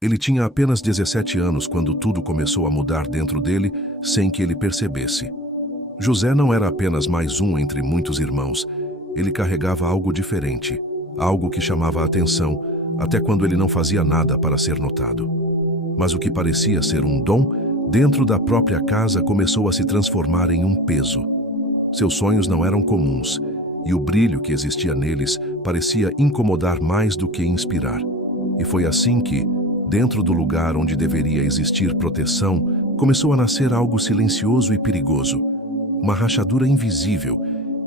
Ele tinha apenas 17 anos quando tudo começou a mudar dentro dele sem que ele percebesse. José não era apenas mais um entre muitos irmãos. Ele carregava algo diferente, algo que chamava a atenção, até quando ele não fazia nada para ser notado. Mas o que parecia ser um dom, dentro da própria casa começou a se transformar em um peso. Seus sonhos não eram comuns, e o brilho que existia neles parecia incomodar mais do que inspirar. E foi assim que, dentro do lugar onde deveria existir proteção, começou a nascer algo silencioso e perigoso, uma rachadura invisível,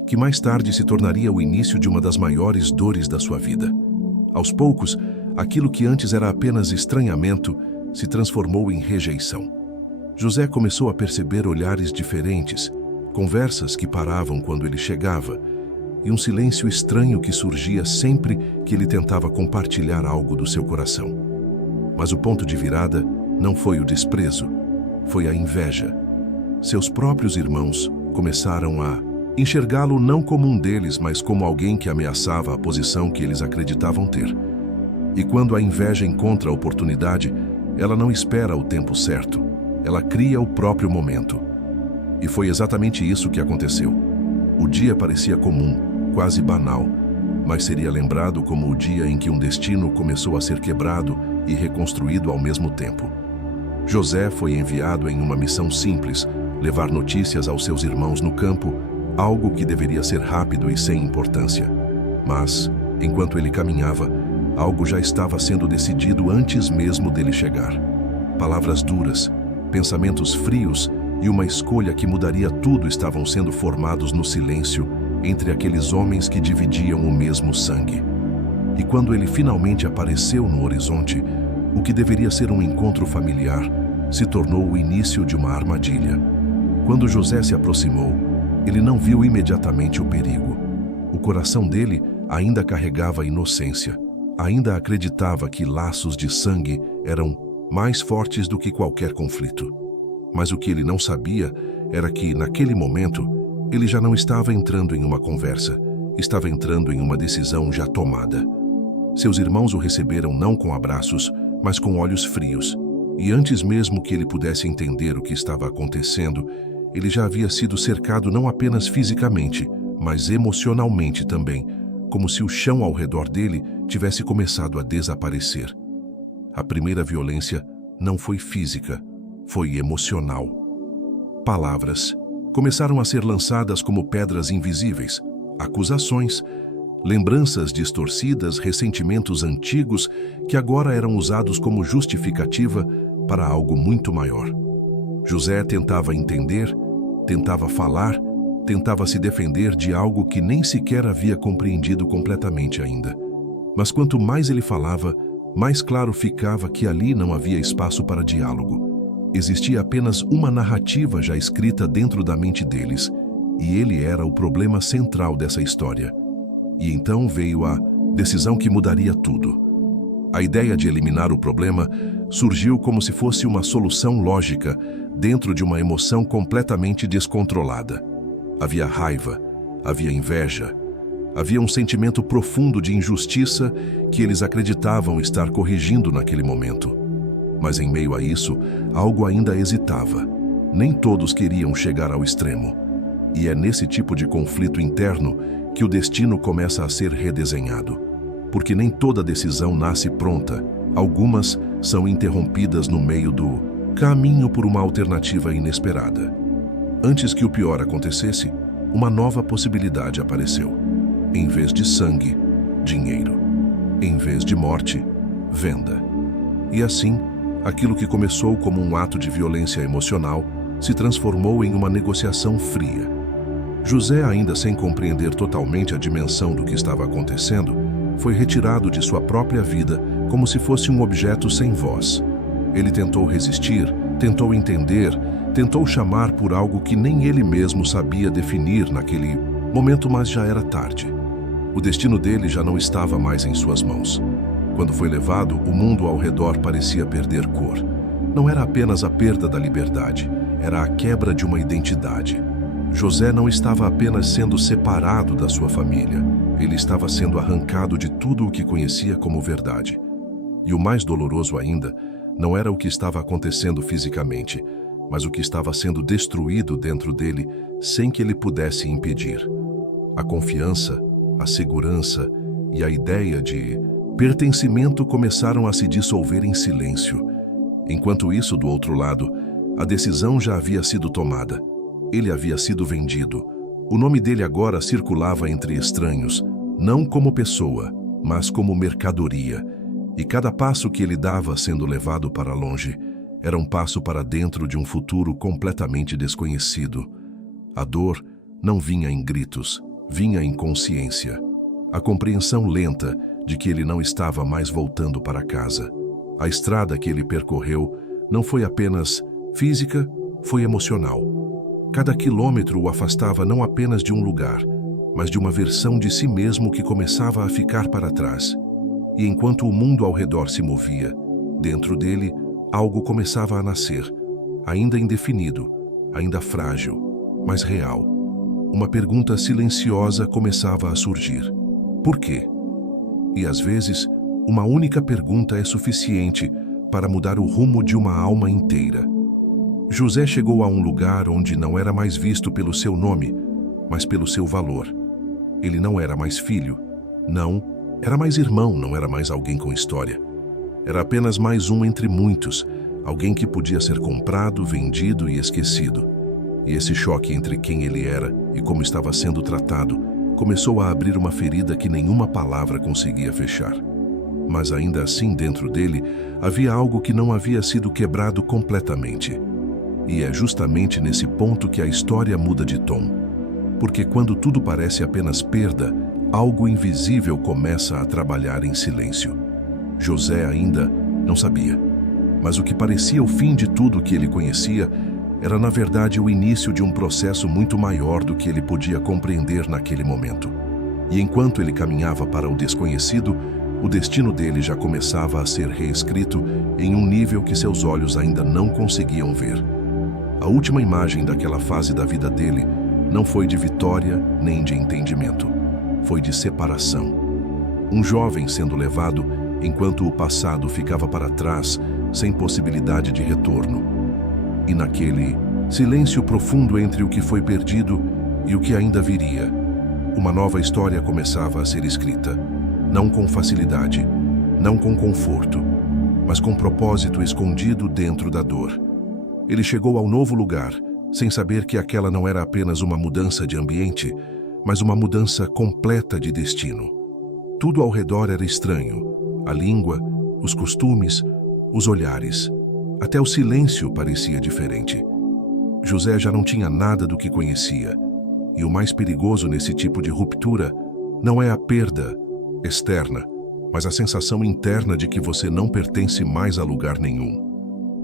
que mais tarde se tornaria o início de uma das maiores dores da sua vida. Aos poucos, aquilo que antes era apenas estranhamento se transformou em rejeição. José começou a perceber olhares diferentes, conversas que paravam quando ele chegava, e um silêncio estranho que surgia sempre que ele tentava compartilhar algo do seu coração. Mas o ponto de virada não foi o desprezo, foi a inveja. Seus próprios irmãos começaram a enxergá-lo não como um deles, mas como alguém que ameaçava a posição que eles acreditavam ter. E quando a inveja encontra a oportunidade, ela não espera o tempo certo, ela cria o próprio momento. E foi exatamente isso que aconteceu. O dia parecia comum, quase banal, mas seria lembrado como o dia em que um destino começou a ser quebrado e reconstruído ao mesmo tempo. José foi enviado em uma missão simples, levar notícias aos seus irmãos no campo, algo que deveria ser rápido e sem importância. Mas, enquanto ele caminhava, algo já estava sendo decidido antes mesmo dele chegar. Palavras duras, pensamentos frios e uma escolha que mudaria tudo estavam sendo formados no silêncio entre aqueles homens que dividiam o mesmo sangue. E quando ele finalmente apareceu no horizonte, o que deveria ser um encontro familiar se tornou o início de uma armadilha. Quando José se aproximou, ele não viu imediatamente o perigo. O coração dele ainda carregava a inocência, ainda acreditava que laços de sangue eram mais fortes do que qualquer conflito. Mas o que ele não sabia era que, naquele momento, ele já não estava entrando em uma conversa, estava entrando em uma decisão já tomada. Seus irmãos o receberam não com abraços, mas com olhos frios. E antes mesmo que ele pudesse entender o que estava acontecendo, ele já havia sido cercado não apenas fisicamente, mas emocionalmente também, como se o chão ao redor dele tivesse começado a desaparecer. A primeira violência não foi física, foi emocional. Palavras começaram a ser lançadas como pedras invisíveis, acusações, lembranças distorcidas, ressentimentos antigos que agora eram usados como justificativa para algo muito maior. José tentava entender, tentava falar, tentava se defender de algo que nem sequer havia compreendido completamente ainda. Mas quanto mais ele falava, mais claro ficava que ali não havia espaço para diálogo. Existia apenas uma narrativa já escrita dentro da mente deles, e ele era o problema central dessa história. E então veio a decisão que mudaria tudo. A ideia de eliminar o problema surgiu como se fosse uma solução lógica dentro de uma emoção completamente descontrolada. Havia raiva, havia inveja, havia um sentimento profundo de injustiça que eles acreditavam estar corrigindo naquele momento. Mas em meio a isso, algo ainda hesitava. Nem todos queriam chegar ao extremo. E é nesse tipo de conflito interno que o destino começa a ser redesenhado. Porque nem toda decisão nasce pronta. Algumas são interrompidas no meio do caminho por uma alternativa inesperada. Antes que o pior acontecesse, uma nova possibilidade apareceu. Em vez de sangue, dinheiro. Em vez de morte, venda. E assim, aquilo que começou como um ato de violência emocional se transformou em uma negociação fria. José, ainda sem compreender totalmente a dimensão do que estava acontecendo, foi retirado de sua própria vida como se fosse um objeto sem voz. Ele tentou resistir, tentou entender, tentou chamar por algo que nem ele mesmo sabia definir naquele momento, mas já era tarde. O destino dele já não estava mais em suas mãos. Quando foi levado, o mundo ao redor parecia perder cor. Não era apenas a perda da liberdade, era a quebra de uma identidade. José não estava apenas sendo separado da sua família, ele estava sendo arrancado de tudo o que conhecia como verdade. E o mais doloroso ainda, não era o que estava acontecendo fisicamente, mas o que estava sendo destruído dentro dele sem que ele pudesse impedir. A confiança, a segurança e a ideia de pertencimento começaram a se dissolver em silêncio. Enquanto isso, do outro lado, a decisão já havia sido tomada. Ele havia sido vendido. O nome dele agora circulava entre estranhos, não como pessoa, mas como mercadoria. E cada passo que ele dava sendo levado para longe era um passo para dentro de um futuro completamente desconhecido. A dor não vinha em gritos, vinha em consciência. A compreensão lenta de que ele não estava mais voltando para casa. A estrada que ele percorreu não foi apenas física, foi emocional. Cada quilômetro o afastava não apenas de um lugar, mas de uma versão de si mesmo que começava a ficar para trás. E enquanto o mundo ao redor se movia, dentro dele, algo começava a nascer, ainda indefinido, ainda frágil, mas real. Uma pergunta silenciosa começava a surgir. Por quê? E às vezes, uma única pergunta é suficiente para mudar o rumo de uma alma inteira. José chegou a um lugar onde não era mais visto pelo seu nome, mas pelo seu valor. Ele não era mais filho, não, era mais irmão, não era mais alguém com história. Era apenas mais um entre muitos, alguém que podia ser comprado, vendido e esquecido. E esse choque entre quem ele era e como estava sendo tratado começou a abrir uma ferida que nenhuma palavra conseguia fechar. Mas ainda assim, dentro dele, havia algo que não havia sido quebrado completamente. E é justamente nesse ponto que a história muda de tom. Porque quando tudo parece apenas perda, algo invisível começa a trabalhar em silêncio. José ainda não sabia. Mas o que parecia o fim de tudo que ele conhecia era, na verdade, o início de um processo muito maior do que ele podia compreender naquele momento. E enquanto ele caminhava para o desconhecido, o destino dele já começava a ser reescrito em um nível que seus olhos ainda não conseguiam ver. A última imagem daquela fase da vida dele não foi de vitória nem de entendimento. Foi de separação. Um jovem sendo levado enquanto o passado ficava para trás, sem possibilidade de retorno. E naquele silêncio profundo entre o que foi perdido e o que ainda viria, uma nova história começava a ser escrita. Não com facilidade, não com conforto, mas com propósito escondido dentro da dor. Ele chegou ao novo lugar, sem saber que aquela não era apenas uma mudança de ambiente, mas uma mudança completa de destino. Tudo ao redor era estranho. A língua, os costumes, os olhares. Até o silêncio parecia diferente. José já não tinha nada do que conhecia. E o mais perigoso nesse tipo de ruptura não é a perda externa, mas a sensação interna de que você não pertence mais a lugar nenhum.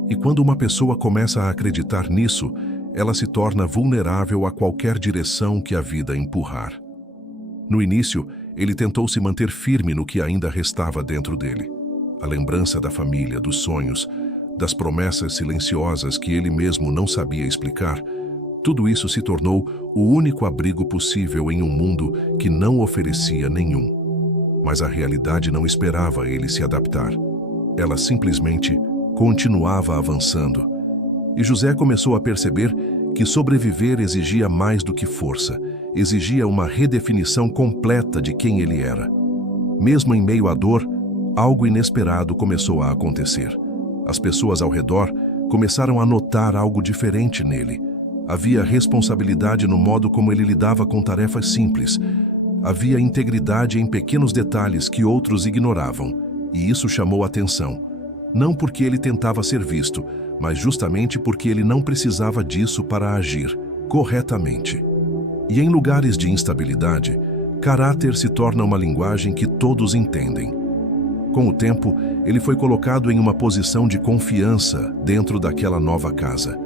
E quando uma pessoa começa a acreditar nisso, ela se torna vulnerável a qualquer direção que a vida empurrar. No início, ele tentou se manter firme no que ainda restava dentro dele. A lembrança da família, dos sonhos, das promessas silenciosas que ele mesmo não sabia explicar, tudo isso se tornou o único abrigo possível em um mundo que não oferecia nenhum. Mas a realidade não esperava ele se adaptar. Ela simplesmente continuava avançando. E José começou a perceber que sobreviver exigia mais do que força, exigia uma redefinição completa de quem ele era. Mesmo em meio à dor, algo inesperado começou a acontecer. As pessoas ao redor começaram a notar algo diferente nele. Havia responsabilidade no modo como ele lidava com tarefas simples. Havia integridade em pequenos detalhes que outros ignoravam, e isso chamou a atenção. Não porque ele tentava ser visto, mas justamente porque ele não precisava disso para agir corretamente. E em lugares de instabilidade, caráter se torna uma linguagem que todos entendem. Com o tempo, ele foi colocado em uma posição de confiança dentro daquela nova casa.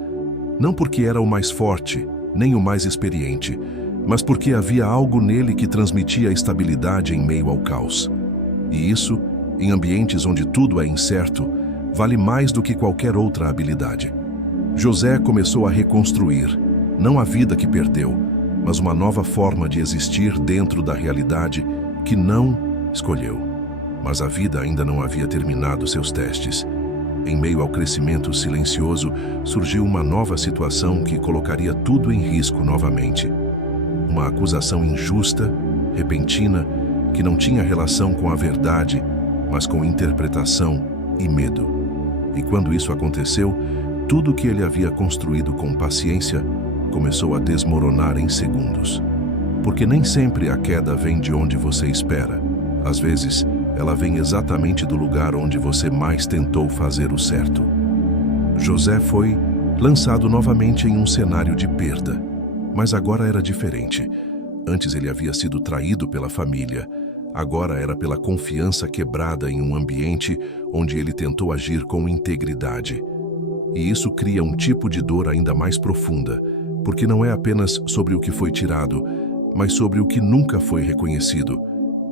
Não porque era o mais forte, nem o mais experiente, mas porque havia algo nele que transmitia estabilidade em meio ao caos. E isso, em ambientes onde tudo é incerto, vale mais do que qualquer outra habilidade. José começou a reconstruir, não a vida que perdeu, mas uma nova forma de existir dentro da realidade que não escolheu. Mas a vida ainda não havia terminado seus testes. Em meio ao crescimento silencioso, surgiu uma nova situação que colocaria tudo em risco novamente. Uma acusação injusta, repentina, que não tinha relação com a verdade, mas com interpretação e medo. E quando isso aconteceu, tudo que ele havia construído com paciência começou a desmoronar em segundos. Porque nem sempre a queda vem de onde você espera. Às vezes, ela vem exatamente do lugar onde você mais tentou fazer o certo. José foi lançado novamente em um cenário de perda, mas agora era diferente. Antes ele havia sido traído pela família, agora era pela confiança quebrada em um ambiente onde ele tentou agir com integridade. E isso cria um tipo de dor ainda mais profunda, porque não é apenas sobre o que foi tirado, mas sobre o que nunca foi reconhecido.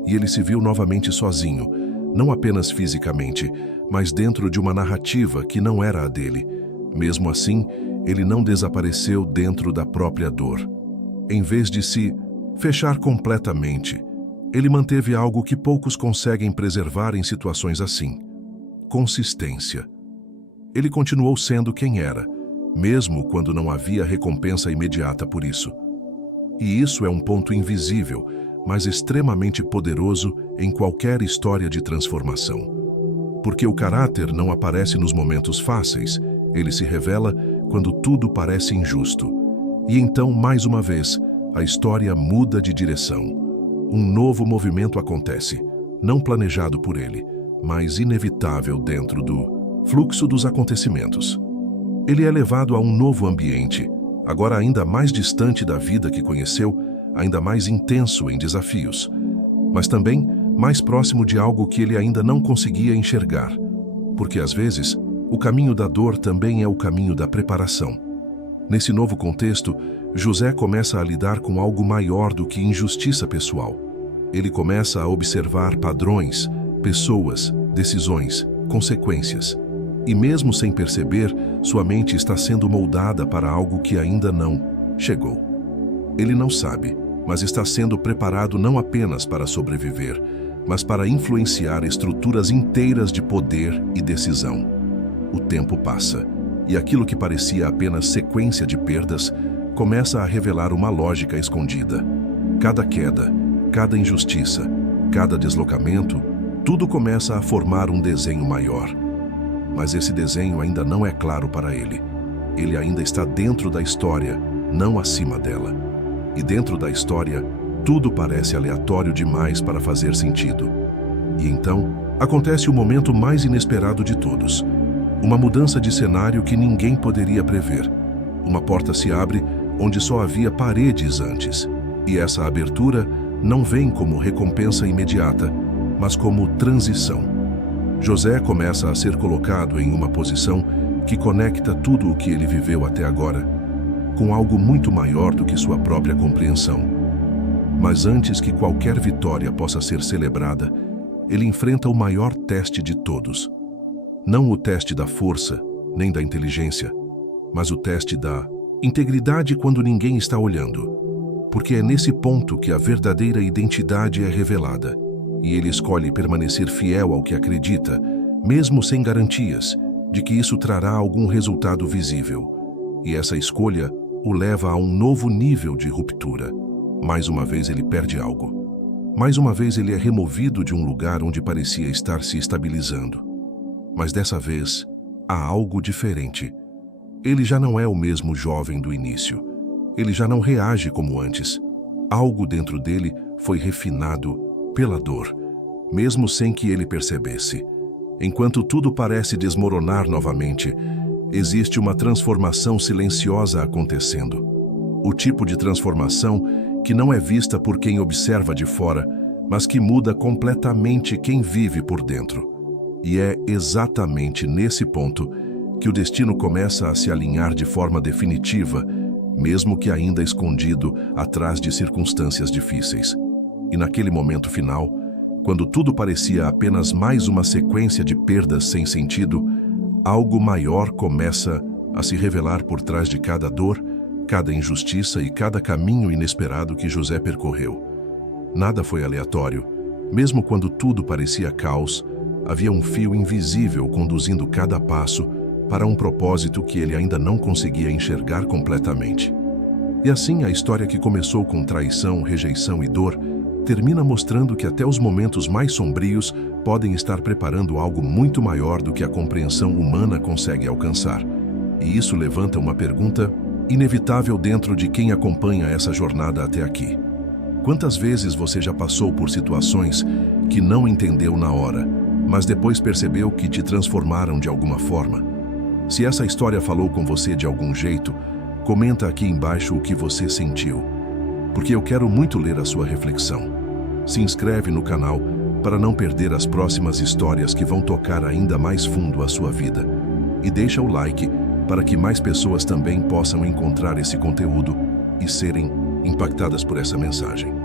E ele se viu novamente sozinho, não apenas fisicamente, mas dentro de uma narrativa que não era a dele. Mesmo assim, ele não desapareceu dentro da própria dor. Em vez de se fechar completamente, ele manteve algo que poucos conseguem preservar em situações assim: consistência. Ele continuou sendo quem era, mesmo quando não havia recompensa imediata por isso. E isso é um ponto invisível, mas extremamente poderoso em qualquer história de transformação. Porque o caráter não aparece nos momentos fáceis, ele se revela quando tudo parece injusto. E então, mais uma vez, a história muda de direção. Um novo movimento acontece, não planejado por ele, mas inevitável dentro do fluxo dos acontecimentos. Ele é levado a um novo ambiente, agora ainda mais distante da vida que conheceu, ainda mais intenso em desafios, mas também mais próximo de algo que ele ainda não conseguia enxergar, porque às vezes o caminho da dor também é o caminho da preparação. Nesse novo contexto, José começa a lidar com algo maior do que injustiça pessoal. Ele começa a observar padrões, pessoas, decisões, consequências. E mesmo sem perceber, sua mente está sendo moldada para algo que ainda não chegou. Ele não sabe, mas está sendo preparado não apenas para sobreviver, mas para influenciar estruturas inteiras de poder e decisão. O tempo passa, e aquilo que parecia apenas sequência de perdas começa a revelar uma lógica escondida. Cada queda, cada injustiça, cada deslocamento, tudo começa a formar um desenho maior. Mas esse desenho ainda não é claro para ele. Ele ainda está dentro da história, não acima dela. E dentro da história, tudo parece aleatório demais para fazer sentido. E então, acontece o momento mais inesperado de todos. Uma mudança de cenário que ninguém poderia prever. Uma porta se abre onde só havia paredes antes. E essa abertura não vem como recompensa imediata, mas como transição. José começa a ser colocado em uma posição que conecta tudo o que ele viveu até agora com algo muito maior do que sua própria compreensão. Mas antes que qualquer vitória possa ser celebrada, ele enfrenta o maior teste de todos. Não o teste da força, nem da inteligência, mas o teste da integridade quando ninguém está olhando. Porque é nesse ponto que a verdadeira identidade é revelada. E ele escolhe permanecer fiel ao que acredita, mesmo sem garantias de que isso trará algum resultado visível. E essa escolha o leva a um novo nível de ruptura. Mais uma vez ele perde algo. Mais uma vez ele é removido de um lugar onde parecia estar se estabilizando. Mas dessa vez, há algo diferente. Ele já não é o mesmo jovem do início. Ele já não reage como antes. Algo dentro dele foi refinado pela dor, mesmo sem que ele percebesse. Enquanto tudo parece desmoronar novamente, existe uma transformação silenciosa acontecendo. O tipo de transformação que não é vista por quem observa de fora, mas que muda completamente quem vive por dentro. E é exatamente nesse ponto que o destino começa a se alinhar de forma definitiva, mesmo que ainda escondido atrás de circunstâncias difíceis. E naquele momento final, quando tudo parecia apenas mais uma sequência de perdas sem sentido, algo maior começa a se revelar por trás de cada dor, cada injustiça e cada caminho inesperado que José percorreu. Nada foi aleatório, Mesmo quando tudo parecia caos, havia um fio invisível conduzindo cada passo para um propósito que ele ainda não conseguia enxergar completamente. E assim, a história que começou com traição, rejeição e dor, termina mostrando que até os momentos mais sombrios podem estar preparando algo muito maior do que a compreensão humana consegue alcançar. E isso levanta uma pergunta inevitável dentro de quem acompanha essa jornada até aqui. Quantas vezes você já passou por situações que não entendeu na hora, mas depois percebeu que te transformaram de alguma forma? Se essa história falou com você de algum jeito, comenta aqui embaixo o que você sentiu, porque eu quero muito ler a sua reflexão. Se inscreve no canal para não perder as próximas histórias que vão tocar ainda mais fundo a sua vida. E deixa o like para que mais pessoas também possam encontrar esse conteúdo e serem impactadas por essa mensagem.